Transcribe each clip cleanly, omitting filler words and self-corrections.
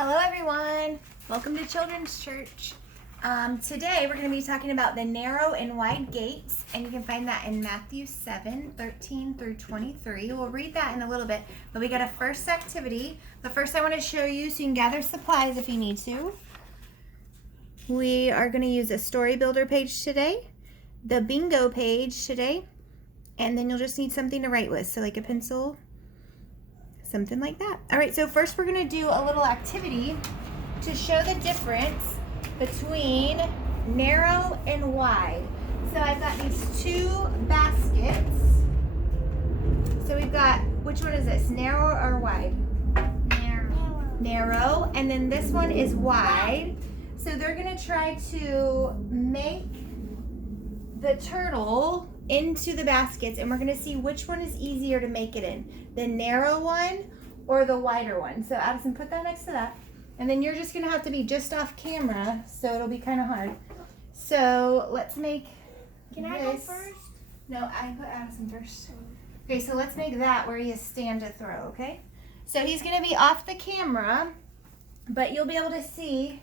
Hello everyone, welcome to Children's Church. Today we're going to be talking about the narrow and wide gates, and you can find that in Matthew 7:13 through 23. We'll read that in a little bit, but we got a first activity. But first I want to show you so you can gather supplies if you need to. We are going to use a story builder page today, the bingo page today, and then you'll just need something to write with, so like a pencil, something like that. All right, so first we're gonna do a little activity to show the difference between narrow and wide. So I've got these two baskets. So we've got, which one is this, narrow or wide? Narrow, and then this one is wide. So they're gonna try to make the turtle into the baskets, and we're going to see which one is easier to make it in, the narrow one or the wider one. So Addison, put that next to that, and then you're just going to have to be just off camera, so it'll be kind of hard. So let's make Can I go first? No, I put Addison first. Okay, so let's make that where he has stand to throw. Okay, so he's going to be off the camera, but you'll be able to see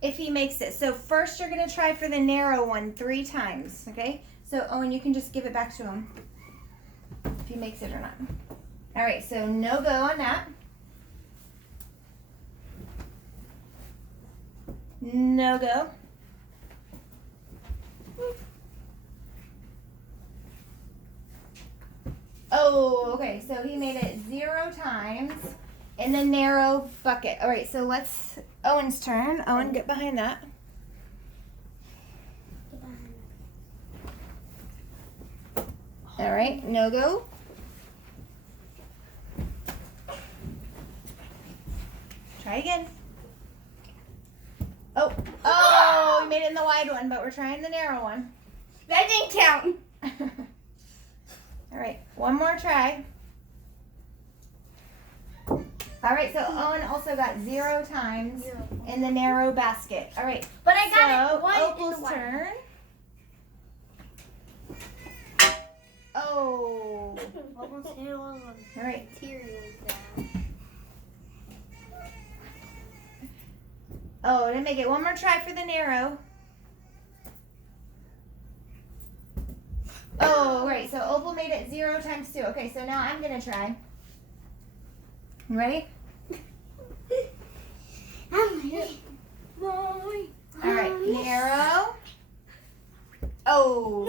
if he makes it. So first you're going to try for the narrow one 3 times. Okay, so Owen, you can just give it back to him if he makes it or not. All right, so no go on that. No go. Oh, okay, so he made it 0 times in the narrow bucket. All right, so let's, Owen's turn. Owen, get behind that. All right, no go. Try again. Oh, we made it in the wide one, but we're trying the narrow one. That didn't count. All right, one more try. All right, so Owen also got 0 times in the narrow basket. All right, But I got so it one in Opal's the wide. turn. Oh. Almost hit all of them. All right. Materials down. Oh, didn't make it. One more try for the narrow. Oh, right. So Opal made it 0 times 2. Okay, so now I'm gonna try. You ready? All right, narrow. Oh.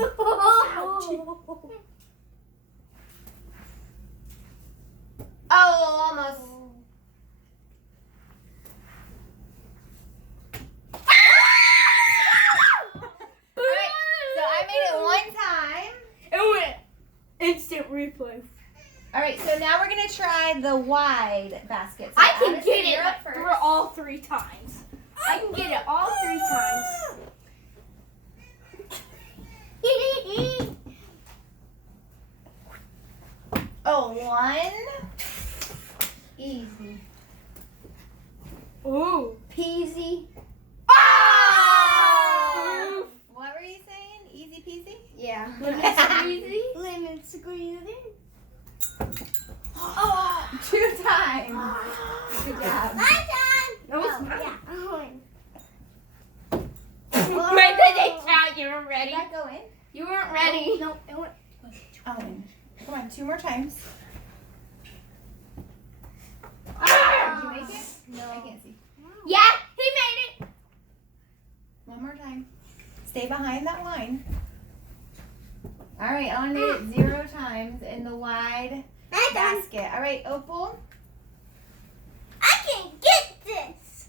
Oh, almost. Alright, so I made it 1 time. It went instant replay. Alright, so now we're gonna try the wide basket. So I can Addison, get you're it up first. through all 3 times. I can get it all 3 times. Oh, 1. Easy. Ooh. Peasy. Oh! What were you saying? Easy peasy? Yeah. Lemon squeezy. Lemon squeezy. Oh, 2 times. Good job. My turn. No, it's mine. Yeah. Wait, that didn't count. You weren't ready. Did that go in? You weren't ready. No, it went. Owen. Come on, 2 more times. Did you make it? No, I can't see. Yeah, he made it. 1 more time. Stay behind that line. All right, Owen made it 0 times in the wide basket. All right, Opal. I can get this.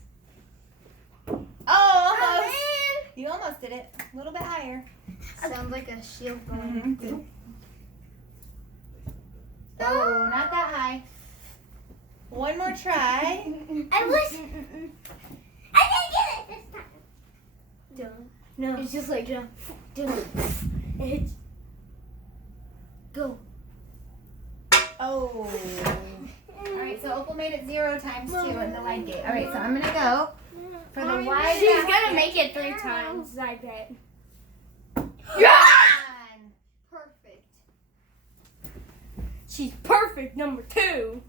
Oh, almost. You almost did it. A little bit higher. Sounds like a shield going. Mm-hmm. Oh, not that high. 1 more try. I wish I didn't get it this time. No, it's just like jump. It's go. Oh. All right, so Opal made it 0 times 2 in the wide gate. All right, so I'm gonna go for the wide. She's basket. gonna make it 3 times, I bet. Yeah! Perfect. She's perfect. Number 2.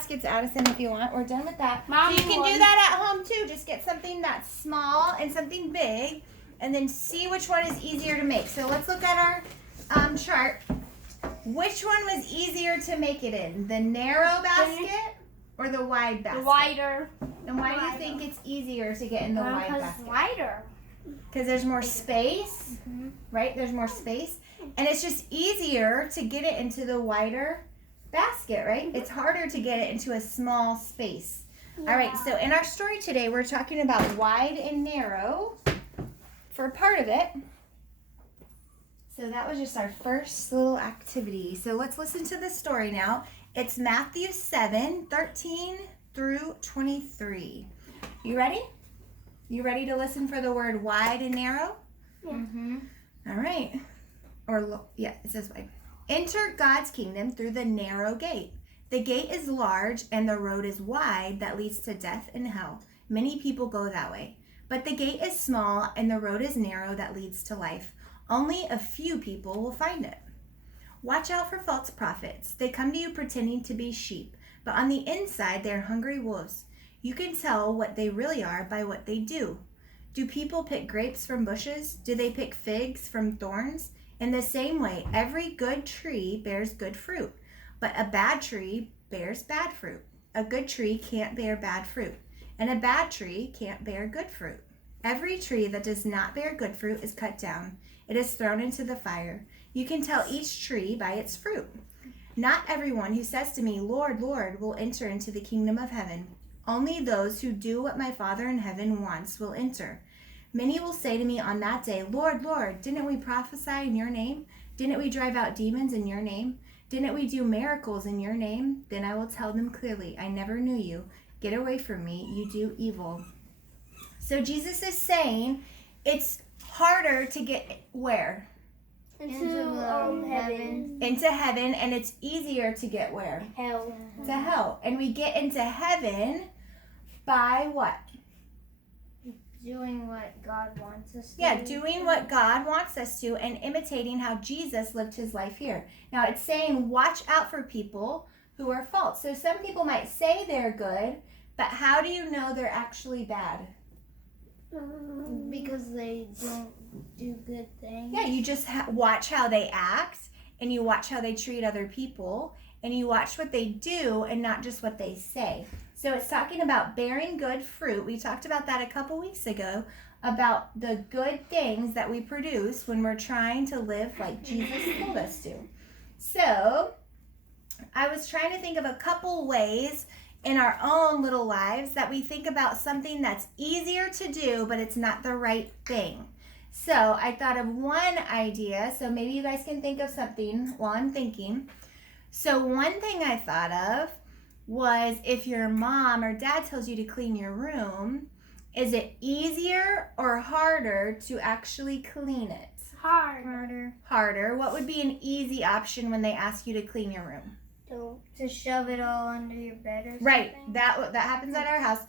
baskets, Addison, if you want. We're done with that. Mom, So you can do that at home too. Just get something that's small and something big, and then see which one is easier to make. So let's look at our chart. Which one was easier to make it in? The narrow basket or the wide basket? The wider. And why do you think it's easier to get in the wide basket? Because it's wider. Because there's more space, right? There's more space. And it's just easier to get it into the wider basket, right? It's harder to get it into a small space. Yeah. All right, so in our story today, we're talking about wide and narrow for part of it. So that was just our first little activity. So let's listen to the story now. It's Matthew 7, 13 through 23. You ready? You ready to listen for the word wide and narrow? Yeah. Mm-hmm. All right. Yeah, it says wide. Enter God's kingdom through the narrow gate. The gate is large and the road is wide that leads to death and hell. Many people go that way. But the gate is small and the road is narrow that leads to life. Only a few people will find it. Watch out for false prophets. They come to you pretending to be sheep, but on the inside they're hungry wolves. You can tell what they really are by what they do. Do people pick grapes from bushes? Do they pick figs from thorns? In the same way, every good tree bears good fruit, but a bad tree bears bad fruit. A good tree can't bear bad fruit, and a bad tree can't bear good fruit. Every tree that does not bear good fruit is cut down. It is thrown into the fire. You can tell each tree by its fruit. Not everyone who says to me, Lord, Lord, will enter into the kingdom of heaven. Only those who do what my Father in heaven wants will enter. Many will say to me on that day, Lord, Lord, didn't we prophesy in your name? Didn't we drive out demons in your name? Didn't we do miracles in your name? Then I will tell them clearly, I never knew you. Get away from me, you do evil. So Jesus is saying it's harder to get where? Into heaven. Into heaven, and it's easier to get where? Hell. To hell. And we get into heaven by what? Doing what God wants us to. Yeah, doing what God wants us to and imitating how Jesus lived his life here. Now it's saying watch out for people who are false. So some people might say they're good, but how do you know they're actually bad? Because they don't do good things. Yeah, you just watch how they act, and you watch how they treat other people, and you watch what they do and not just what they say. So it's talking about bearing good fruit. We talked about that a couple weeks ago, about the good things that we produce when we're trying to live like Jesus told us to. So I was trying to think of a couple ways in our own little lives that we think about something that's easier to do, but it's not the right thing. So I thought of one idea, so maybe you guys can think of something while I'm thinking. So one thing I thought of was if your mom or dad tells you to clean your room, is it easier or harder to actually clean it? Harder. What would be an easy option when they ask you to clean your room? To shove it all under your bed or something? Right. That happens at our house.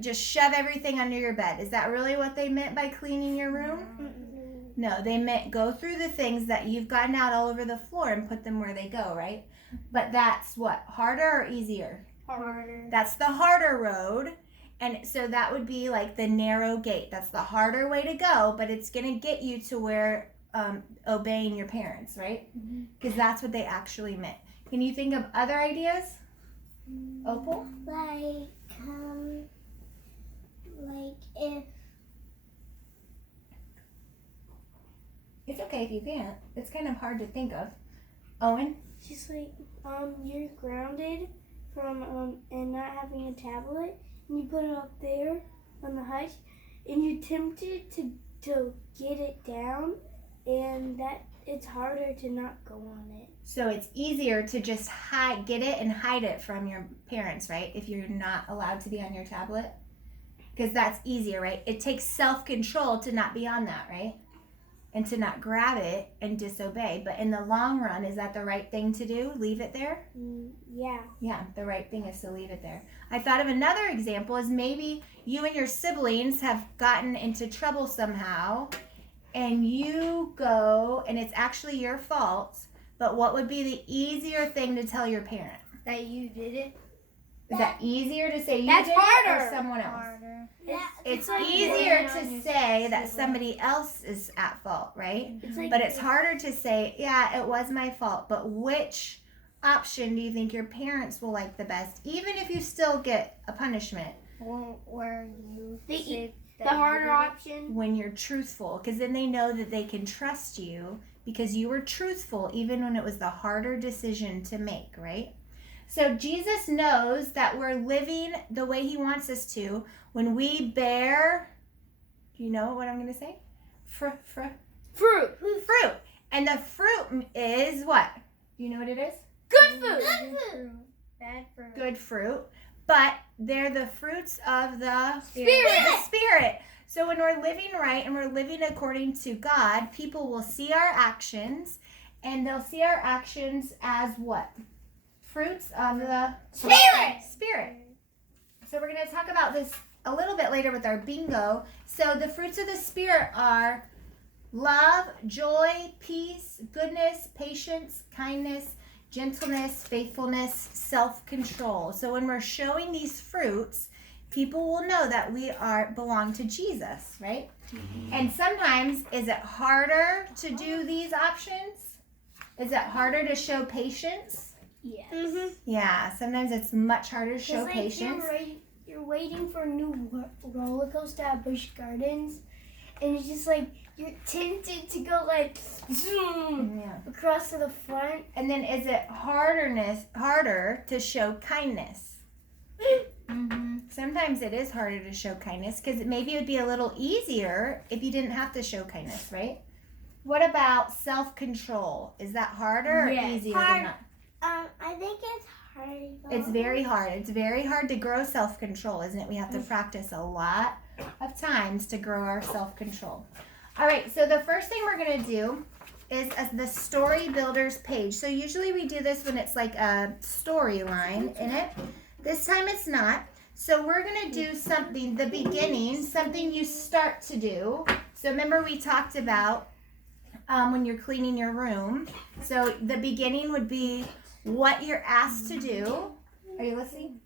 Just shove everything under your bed. Is that really what they meant by cleaning your room? Mm-hmm. No, they meant go through the things that you've gotten out all over the floor and put them where they go, right? But that's what? Harder or easier? Harder. That's the harder road. And so that would be like the narrow gate. That's the harder way to go, but it's going to get you to where obeying your parents, right? Because that's what they actually meant. Can you think of other ideas? Opal? Like if... It's okay if you can't. It's kind of hard to think of. Owen? Just like, you're grounded from, and not having a tablet, and you put it up there on the hutch, and you're tempted to get it down, and that it's harder to not go on it. So it's easier to just get it and hide it from your parents, right? If you're not allowed to be on your tablet. Because that's easier, right? It takes self-control to not be on that, right? And to not grab it and disobey. But in the long run, is that the right thing to do? Leave it there? Yeah. Yeah, the right thing is to leave it there. I thought of another example is maybe you and your siblings have gotten into trouble somehow, and you go, and it's actually your fault, but what would be the easier thing to tell your parent? That you did it? Is that easier to say you That's did it harder. or someone else? Harder. It's like easier laying on to your say that shoulder. somebody else is at fault, right? It's like But it's harder to say, yeah, it was my fault. But which option do you think your parents will like the best, even if you still get a punishment? Where you The- say the that you harder did it. option. When you're truthful, because then they know that they can trust you because you were truthful even when it was the harder decision to make, right? So Jesus knows that we're living the way he wants us to when we bear, do you know what I'm going to say? Fruit. Fruit. And the fruit is what? Do you know what it is? Good food. Bad fruit. Good fruit. But they're the fruits of the Spirit. So when we're living right and we're living according to God, people will see our actions, and they'll see our actions as what? Fruits of the Spirit. So we're going to talk about this a little bit later with our bingo. So the fruits of the Spirit are love, joy, peace, goodness, patience, kindness, gentleness, faithfulness, self-control. So when we're showing these fruits, people will know that we belong to Jesus, right? Mm-hmm. And sometimes, is it harder to do these options? Is it harder to show patience? Yes. Mm-hmm. Yeah, sometimes it's much harder to show patience. You're waiting for a new roller coaster at Busch Gardens, and it's just like you're tempted to go like zoom across to the front. And then is it harder to show kindness? Mm-hmm. Sometimes it is harder to show kindness because maybe it would be a little easier if you didn't have to show kindness, right? What about self-control? Is that harder or easier than that? I think it's hard. It's very hard. It's very hard to grow self-control, isn't it? We have to practice a lot of times to grow our self-control. All right, so the first thing we're going to do is the story builders page. So usually we do this when it's like a storyline in it. This time it's not. So we're going to do something, the beginning, something you start to do. So remember we talked about when you're cleaning your room. So the beginning would be what you're asked to do. Are you listening?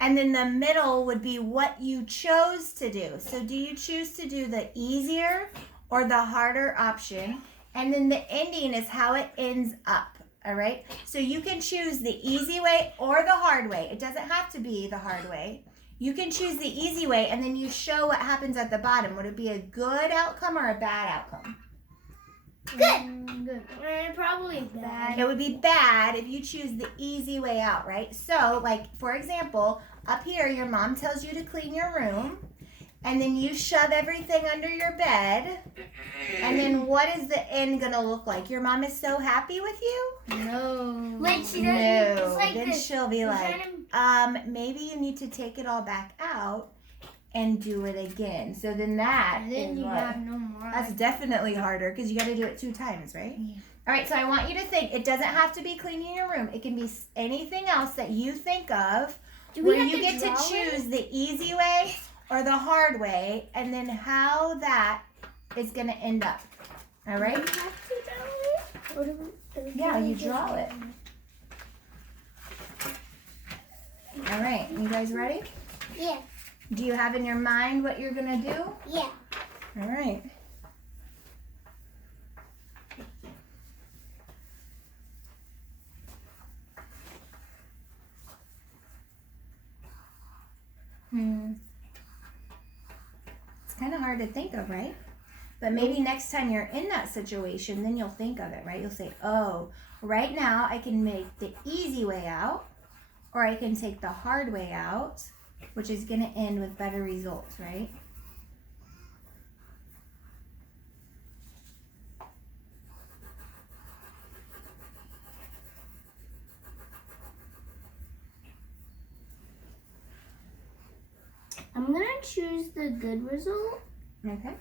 And then the middle would be what you chose to do. So do you choose to do the easier or the harder option? And then the ending is how it ends up. All right? So you can choose the easy way or the hard way. It doesn't have to be the hard way. You can choose the easy way and then you show what happens at the bottom. Would it be a good outcome or a bad outcome? Good. Probably bad. It would be bad if you choose the easy way out, right? So, like, for example, up here, your mom tells you to clean your room, and then you shove everything under your bed, and then what is the end going to look like? Your mom is so happy with you? No. Like she doesn't. No. It's like Then this. she'll be like, maybe you need to take it all back out and do it again. So then that And then is you what? have no more. That's definitely harder because you got to do it 2 times, right? Yeah. All right, so I want you to think. It doesn't have to be cleaning your room. It can be anything else that you think of where you get to choose the easy way or the hard way, and then how that is going to end up. All right? Yeah, you draw it. All right, you guys ready? Yeah. Do you have in your mind what you're going to do? Yeah. All right. It's kind of hard to think of, right? But maybe next time you're in that situation, then you'll think of it, right? You'll say, oh, right now I can make the easy way out, or I can take the hard way out, which is going to end with better results, right? I'm gonna choose the good result. Okay.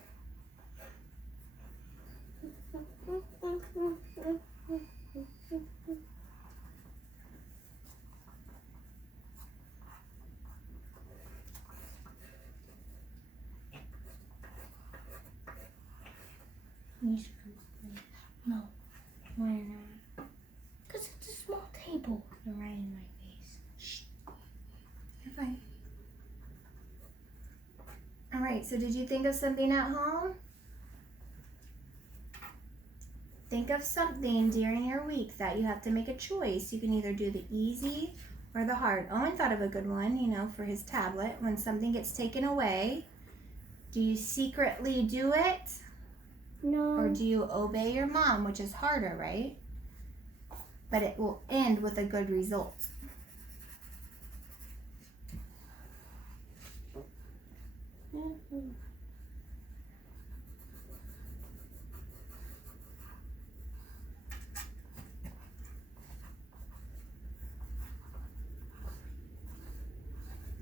No. Why not? Because it's a small table. You're right in my face. All right, so did you think of something at home? Think of something during your week that you have to make a choice. You can either do the easy or the hard. Owen thought of a good one, for his tablet. When something gets taken away, do you secretly do it? No. Or do you obey your mom, which is harder, right? But it will end with a good result.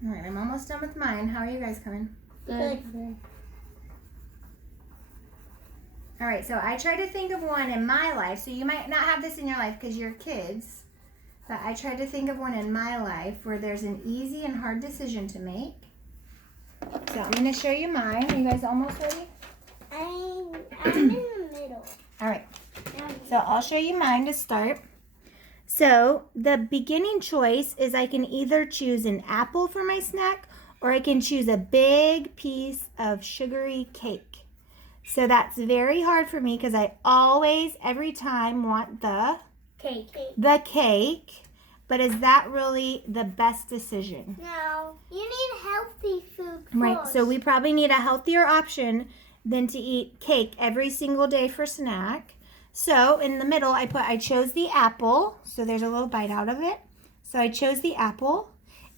All right, I'm almost done with mine. How are you guys coming? Good. All right, so I try to think of one in my life. So you might not have this in your life because you're kids, but I try to think of one in my life where there's an easy and hard decision to make. So I'm going to show you mine. Are you guys almost ready? I'm in the middle. All right, so I'll show you mine to start. So the beginning choice is I can either choose an apple for my snack or I can choose a big piece of sugary cake. So that's very hard for me because I always, every time, want the Cake. cake. But is that really the best decision? No. You need healthy food first. Right, so we probably need a healthier option than to eat cake every single day for snack. So in the middle, I chose the apple. So there's a little bite out of it. So I chose the apple.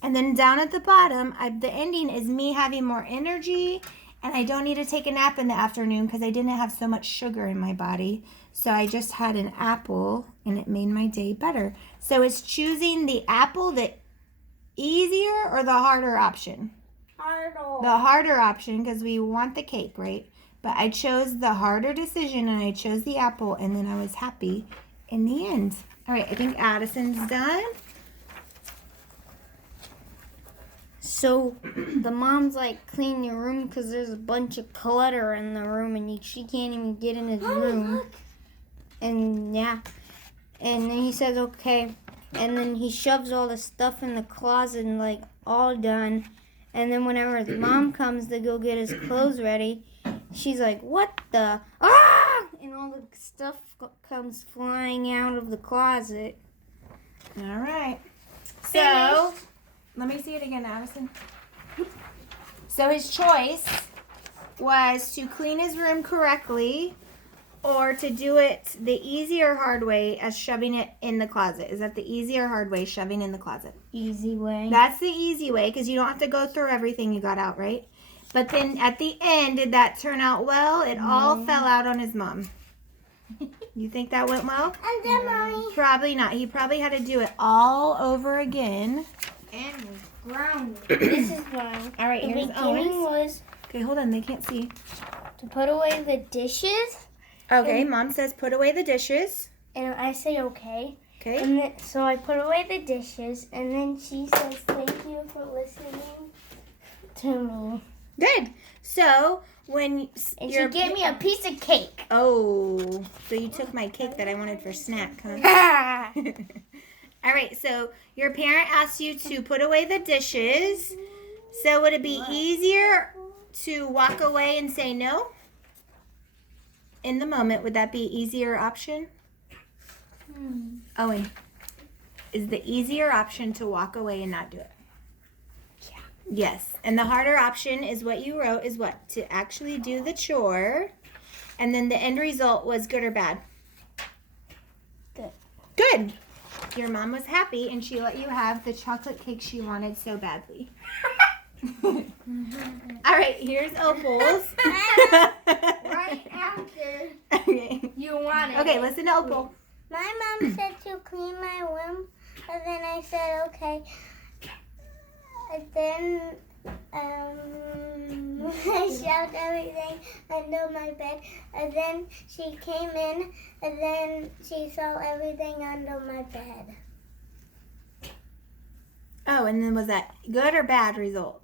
And then down at the bottom, the ending is me having more energy. And I don't need to take a nap in the afternoon because I didn't have so much sugar in my body. So I just had an apple and it made my day better. So it's choosing the apple, the easier or the harder option? The harder option because we want the cake, right? But I chose the harder decision and I chose the apple and then I was happy in the end. All right, I think Addison's done. So the mom's like, clean your room because there's a bunch of clutter in the room and she can't even get in his room. And yeah, and then he says okay, and then he shoves all the stuff in the closet and like all done. And then whenever his mom comes to go get his clothes ready, she's like, what the? Ah! And all the stuff comes flying out of the closet. All right. So, let me see it again, Addison. So his choice was to clean his room correctly or to do it the easy or hard way as shoving it in the closet. Is that the easy or hard way, shoving in the closet? Easy way. That's the easy way because you don't have to go through everything you got out, right? But then at the end, did that turn out well? It all fell out on his mom. You think that went well? And then Mommy. Probably not. He probably had to do it all over again. And was grounded. This is mine. All right, The here's beginning Owen's. was Okay, hold on. They can't see. to put away the dishes, Okay, Mom says put away the dishes. and I say okay. Okay. And then, so I put away the dishes, and then she says thank you for listening to me. Good. So when And she gave me a piece of cake. Oh, so you took my cake that I wanted for snack, huh? All right, so your parent asked you to put away the dishes. So would it be easier to walk away and say no? In the moment, would that be easier option? Owen, is the easier option to walk away and not do it? Yeah. Yes, and the harder option is what you wrote is what? To actually do the chore. And then the end result was good or bad? Good. Good. Your mom was happy and she let you have the chocolate cake she wanted so badly. All right, here's Opal's. Right after Okay. you wanted Okay, it. listen to Opal. My mom said to clean my room, and then I said okay. And then I shoved everything under my bed, and then she came in, and then she saw everything under my bed. Oh, and then was that good or bad result?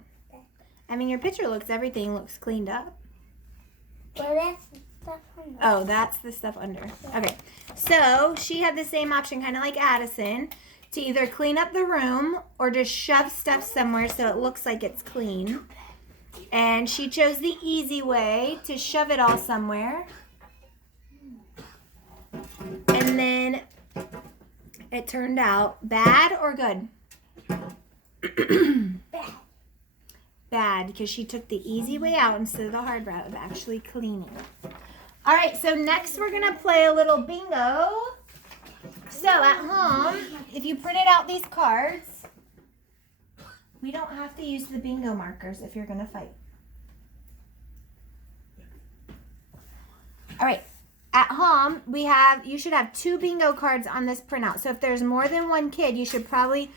I mean, your picture everything looks cleaned up. Well, that's the stuff under. Oh, that's the stuff under. Okay, so she had the same option, kind of like Addison, to either clean up the room or just shove stuff somewhere so it looks like it's clean. And she chose the easy way to shove it all somewhere. And then it turned out bad or good? Bad. Bad, because she took the easy way out instead of the hard route of actually cleaning. All right, so next we're going to play a little bingo. So at home, if you printed out these cards, we don't have to use the bingo markers if you're going to fight. All right, at home, you should have 2 bingo cards on this printout. So if there's more than one kid, you should probably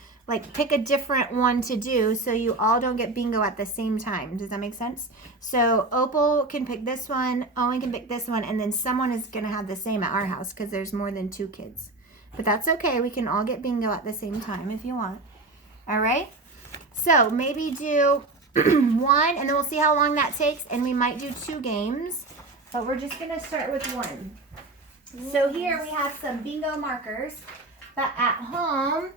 pick a different one to do so you all don't get bingo at the same time. Does that make sense? So Opal can pick this one, Owen can pick this one, and then someone is going to have the same at our house because there's more than 2 kids. But that's okay. We can all get bingo at the same time if you want. All right? So maybe do 1, and then we'll see how long that takes, and we might do 2 games. But we're just going to start with 1. So here we have some bingo markers. But at home,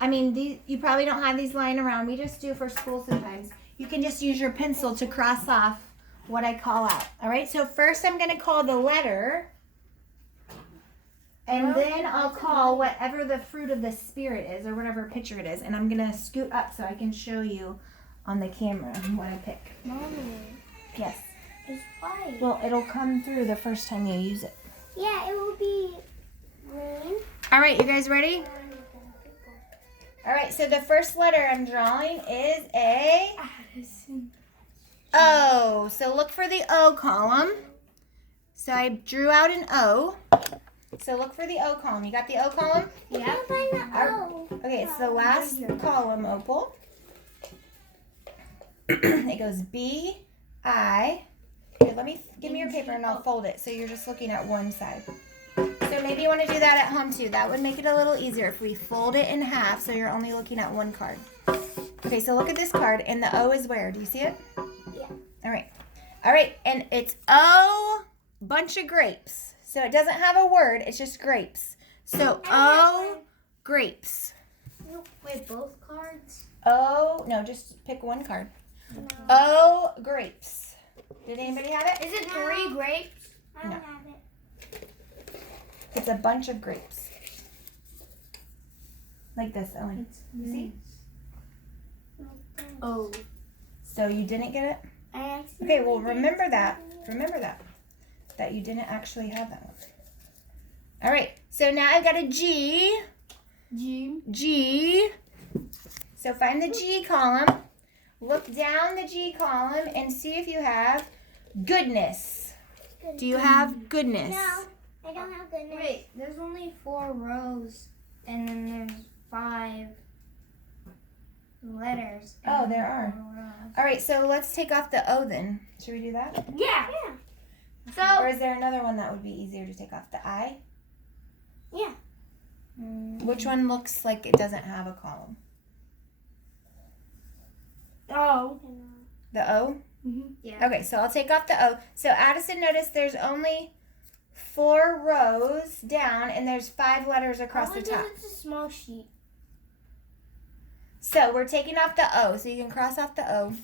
you probably don't have these lying around. We just do for school sometimes. You can just use your pencil to cross off what I call out. All right, so first I'm going to call the letter. And then I'll call whatever the fruit of the spirit is or whatever picture it is. And I'm going to scoot up so I can show you on the camera what I pick. Mommy, Yes. it's white. Well, it'll come through the first time you use it. Yeah, it will be green. All right, you guys ready? All right, so the first letter I'm drawing is a O. So look for the O column. So I drew out an O. So look for the O column. You got the O column? Yeah. I can't find the O. Okay, it's the last column, Opal. It goes B, I. Here, give me your paper and I'll fold it so you're just looking at one side. So maybe you want to do that at home too. That would make it a little easier if we fold it in half so you're only looking at one card. Okay, so look at this card and the O is where? Do you see it? Yeah. All right. All right, and it's O bunch of grapes. So it doesn't have a word, it's just grapes. So O grapes. Wait, both cards? O, no, just pick one card. O grapes. Did anybody have it? Is it 3 grapes? I don't No. have it. It's a bunch of grapes. Like this, Owen. See? Oh. So you didn't get it? I Okay, well remember that. Remember that. That you didn't actually have that one. All right, so now I've got a G. G. So find the G column. Look down the G column and see if you have goodness. Do you have goodness? No, I don't have goodness. Wait, there's only 4 rows, and then there's 5 letters. Oh, there are. 4 rows. All right, so let's take off the O then. Should we do that? Yeah. Or is there another one that would be easier to take off? The I? Yeah. Which one looks like it doesn't have a column? Oh. The O? Yeah. Okay, so I'll take off the O. So Addison, notice there's only 4 rows down and there's 5 letters across the top. It's a small sheet. So we're taking off the O, so you can cross off the O.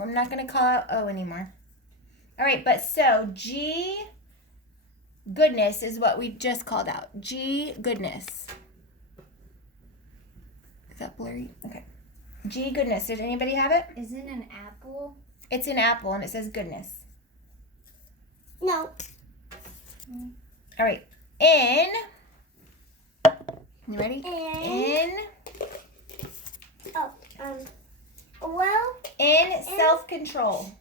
I'm not going to call out O anymore. All right, but so G goodness is what we just called out. G goodness. Is that blurry? Okay. G goodness. Did anybody have it? Is it an apple? It's an apple and it says goodness. No. All right. N. You ready? N. N. Well, N self-control.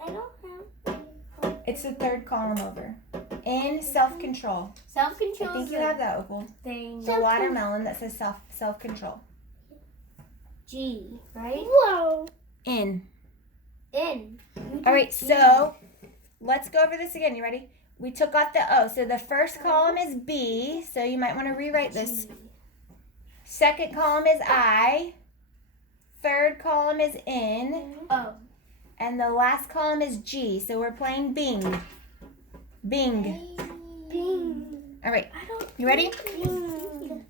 I don't have. It's the 3rd column over. N self-control. Self-control. I think you have that, Opal. Thing. The watermelon that says self-control. G, right? Whoa. N. N. All right, so let's go over this again. You ready? We took off the O. So the first column is B. So you might want to rewrite this. Second column is I. Third column is N. Oh. And the last column is G. So we're playing Bing. Bing. Bing. All right. I don't. You ready? Bing.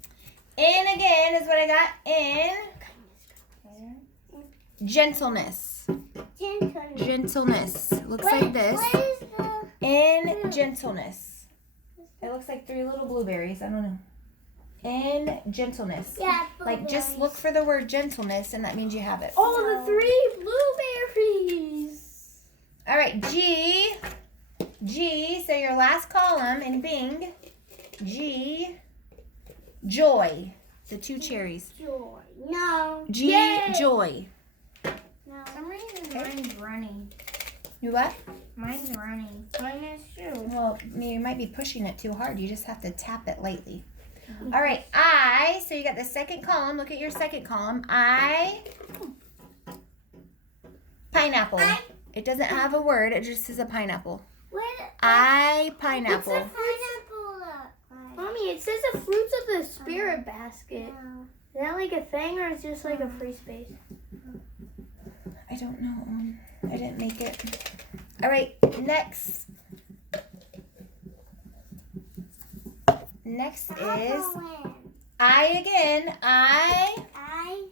N again is what I got. N. Gentleness. Gentleness. Gentleness. Looks like this. What is the... In gentleness. It looks like 3 little blueberries. I don't know. In gentleness. Yeah, Like, just look for the word gentleness, and that means you have it. Oh, the 3 blueberries. All right, G. G, so your last column in Bing. G. Joy. The 2 cherries. Joy. No. G. Yay. Joy. No. For some reason, mine's running. You what? Mine's running. Mine is too. Well, you might be pushing it too hard. You just have to tap it lightly. All right, I. So you got the second column. Look at your second column. I. Pineapple. It doesn't have a word. It just says a pineapple. I pineapple. What's a pineapple look like? Mommy, it says the fruits of the spirit basket. Is that like a thing or is it just like a free space? I don't know. I didn't make it. All right, next. Next is I again. I.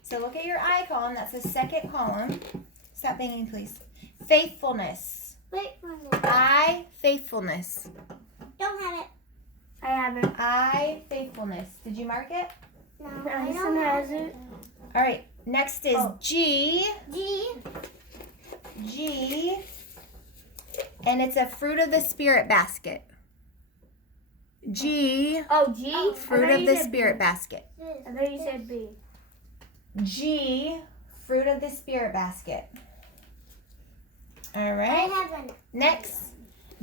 So look at your I column. That's the second column. Stop banging, please. Faithfulness. I faithfulness. Don't have it. I have it. I faithfulness. Did you mark it? No, Madison has it. All right. Next is G. G. G. And it's a fruit of the spirit basket. G. Oh, G. Fruit of the spirit basket. I thought you said B. G. Fruit of the spirit basket. All I right. haven't. Next.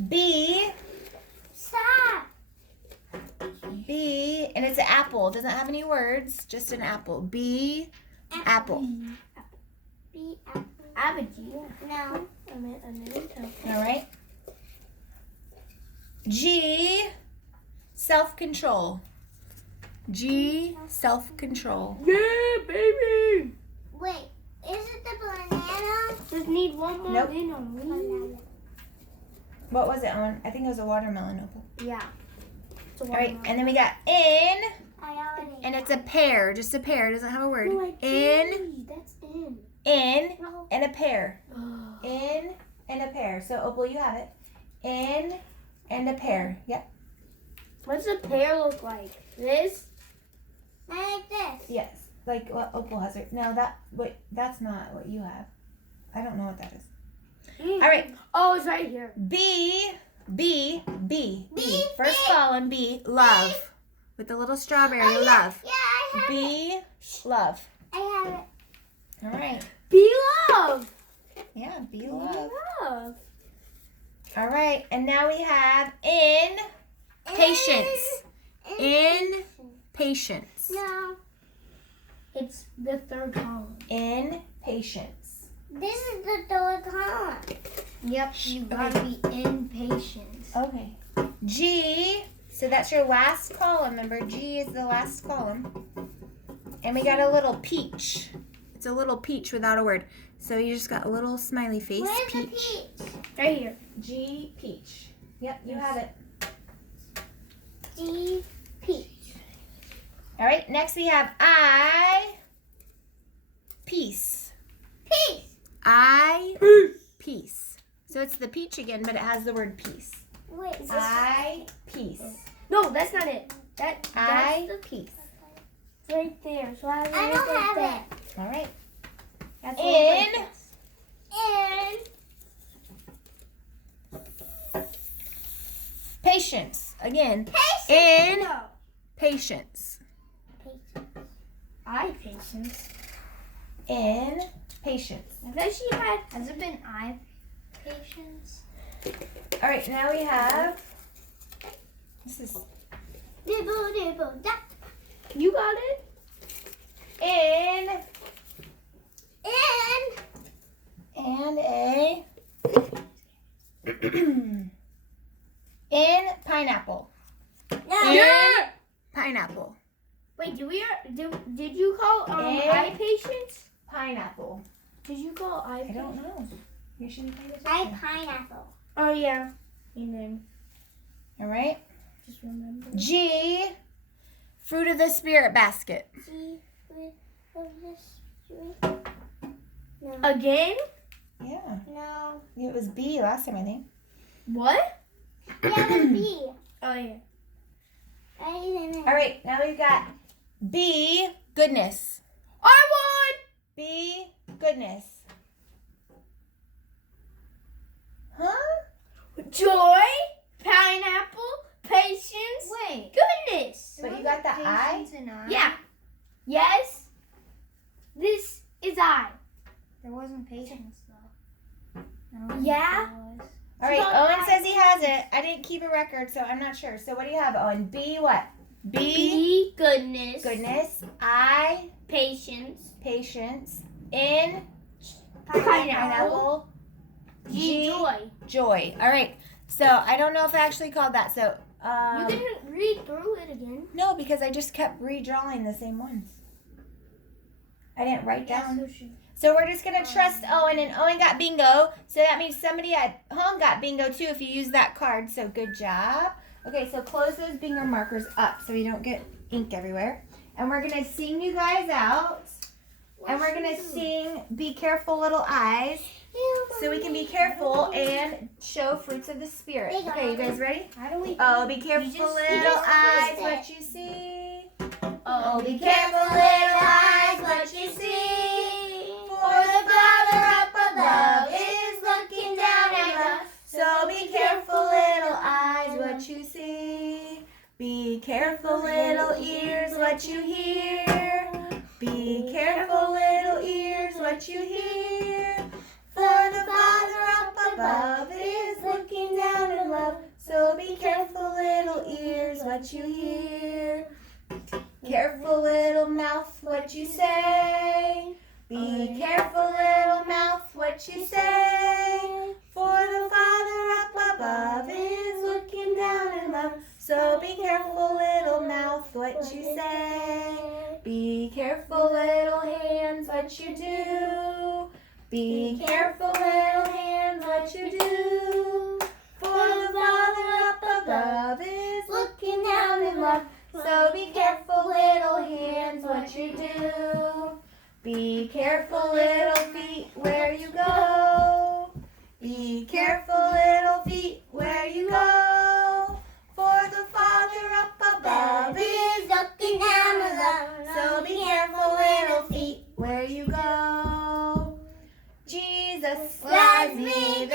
B. Stop. B. And it's an apple. It doesn't have any words. Just an apple. B. Apple. B. Apple. I have a G. No. I meant a new All right. G. Self-control. G. Self-control. Yeah, baby. Wait, is it the banana? Just need one more Nope. banana. What was it on? I think it was a watermelon opal. Yeah. All right. And then we got in. I already. And it's a pear. Just a pear. It doesn't have a word. No, In. That's in. In. No. And a pear. In and a pear. So, Opal, you have it. In and a pear. Yep. What's a pear look like? This? Like this. Yes. Like what Opal has. No, that's not what you have. I don't know what that is. All right. Oh, it's right here. B. B, First B. column, B. Love. With the little strawberry, Oh, yeah, love. Yeah, I have it. B. Love. I have it. All right. Be love. Yeah, B. Love. Love. All right. And now we have in. Patience. In. Patience. No, It's the third column. In. Patience. this is the third column. Yep, you gotta be impatient. Okay. G. So that's your last column. Remember, G is the last column. And we got a little peach. It's a little peach without a word. So you just got a little smiley face. Where's the Peach. peach? Right here. G. Peach. Yep, you have it. G, peach. All right. Next we have I. Peace. Peace. I. Peace. So it's the peach again, but it has the word peace. Wait, is this I. Peace. No, that's not it. That's I. the Peace. It's right there. So I have it I right don't like have that. it. All right. That's In. like this. And Patience. Again. patience. In. No. Patience. I patience. In. Patience. I bet she had. Has it been patience? All right. Now we have. This is Dibble, dibble, da. You got it. in. And And a. In pineapple. no. In pineapple. Wait, did you call And- I patience? Pineapple. Did you call I? I don't know. You should be paying I attention. pineapple. Oh yeah. And then All right. just remember. G. Fruit of the spirit basket. G with this. No. Again? Yeah. No. It was B last time, I think. What? Yeah, it was B. Oh yeah. I didn't know. All right, now we've got B, goodness. I won. B, goodness. Huh? Joy, pineapple, patience, Wait. goodness. But you got the I? Patience and I. Yeah. Yes. This is I. There wasn't patience though. Yeah? All right, So Owen I- says he has it. I didn't keep a record, so I'm not sure. So what do you have, Owen? B what? B, B, goodness. goodness. I, Patience. patience. N, Pineapple. G, joy. joy. All right. So I don't know if I actually called that. So You can read through it again. no, because I just kept redrawing the same ones. I didn't write down. So we're just gonna trust Owen, and Owen got bingo. So that means somebody at home got bingo too if you use that card. So good job. Okay, so close those bingo markers up so we don't get ink everywhere. And we're gonna sing you guys out. And we're gonna sing "Be Careful, Little Eyes," so we can be careful and show fruits of the Spirit. Okay, you guys ready? How do we? Oh, be careful, just little eyes, it. what you see. Oh, Be careful, little eyes, what you see. For the Father up above is looking down at us. So be careful, little eyes, what you see. Be careful, little ears, what you hear. Be careful, little ears, what you hear. For the Father up above is looking down in love. So be careful, little ears, what you hear. Careful, little mouth, what you say. Be careful, little mouth, what you say. For the Father up above is looking down in love. So be careful, little mouth, what you say. Be careful, little hands, what you do. Be careful, little hands, what you do. For the Father up above is looking down in love. So be careful, little hands, what you do. Be careful, little feet, where you go. Be careful, little feet, where you go. For the Father up above is looking down in love. So be careful, little feet, where you go. Jesus loves me,